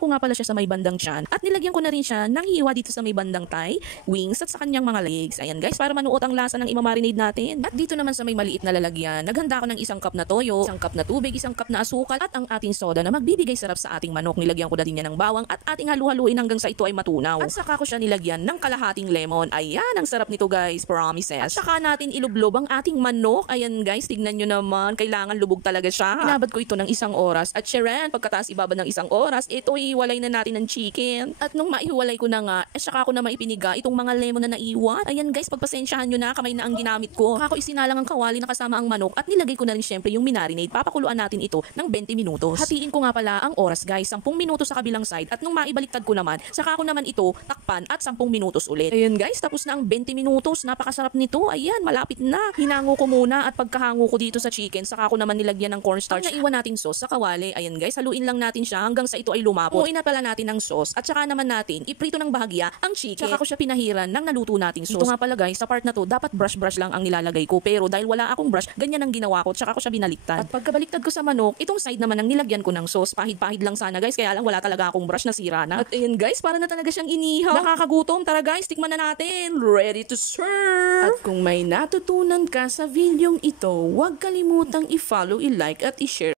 ko nga pala siya sa may bandang tiyan at nilagyan ko na rin siya ng hiwa dito sa may bandang thigh, wings at sa kanyang mga legs. Ayan guys, para manuot ang lasa ng imamarinade natin. At dito naman sa may maliit na lalagyan, naghanda ako ng isang cup na toyo, isang cup na tubig, isang cup na asukal at ang ating soda na magbibigay sarap sa ating manok. Nilagyan ko na din yan ng bawang at ating halu-haluin hanggang sa ito ay matunaw. At saka ko siya nilagyan ng kalahating lemon. Ayan, ang sarap nito guys, promises. At saka natin ilublob ang ating manok. Ayan guys, tignan nyo naman, kailangan lubog talaga siya. Hinabad ko ito ng isang oras at syeren, pagkataas ibabad ng isang oras, ito ihiwalay na natin ng chicken. At nung maihiwalay ko na nga, saka ko na maipiniga itong mga lemon na naiwan. Ayan guys, pagpasensyahan nyo na, kamay na ang ginamit ko. Ako isinalang ang kawali na kasama ang manok at nilagay ko na rin syempre yung marinade. Papakuluan natin ito ng 20 minutos. Hatiin ko nga pala ang oras guys, 10 minutos sa kabilang side at nung maibaliktad ko naman, saka ko naman ito takpan at 10 minutos ulit. Ayan guys, tapos na ang 20 minutos. Napakasarap nito. Ayan, malapit na. Hinango ko muna at pagkahango ko dito sa chicken, saka ko naman nilagyan ng cornstarch. Ang naiwan nating sauce sa kawali. Ayan guys, haluin lang natin siya hanggang sa ito ay lumapot. Punuin na pala natin ng sauce at saka naman natin iprito ng bahagya ang chicken. Saka ko siya pinahiran ng naluto nating sauce. Ito nga pala guys, sa part na to, dapat brush lang ang nilalagay ko. Pero dahil wala akong brush, ganyan ang ginawa ko. Saka ko siya binaliktad. At pagkabaliktad ko sa manok, itong side naman ang nilagyan ko ng sauce. Pahid-pahid lang sana guys, kaya lang wala talaga akong brush, nasira na. At ayan guys, para na talaga siyang inihaw. Nakakagutom. Tara guys, tikman na natin. Ready to serve! At kung may natutunan ka sa videong ito, huwag kalimutang i-follow, i-like at i-share.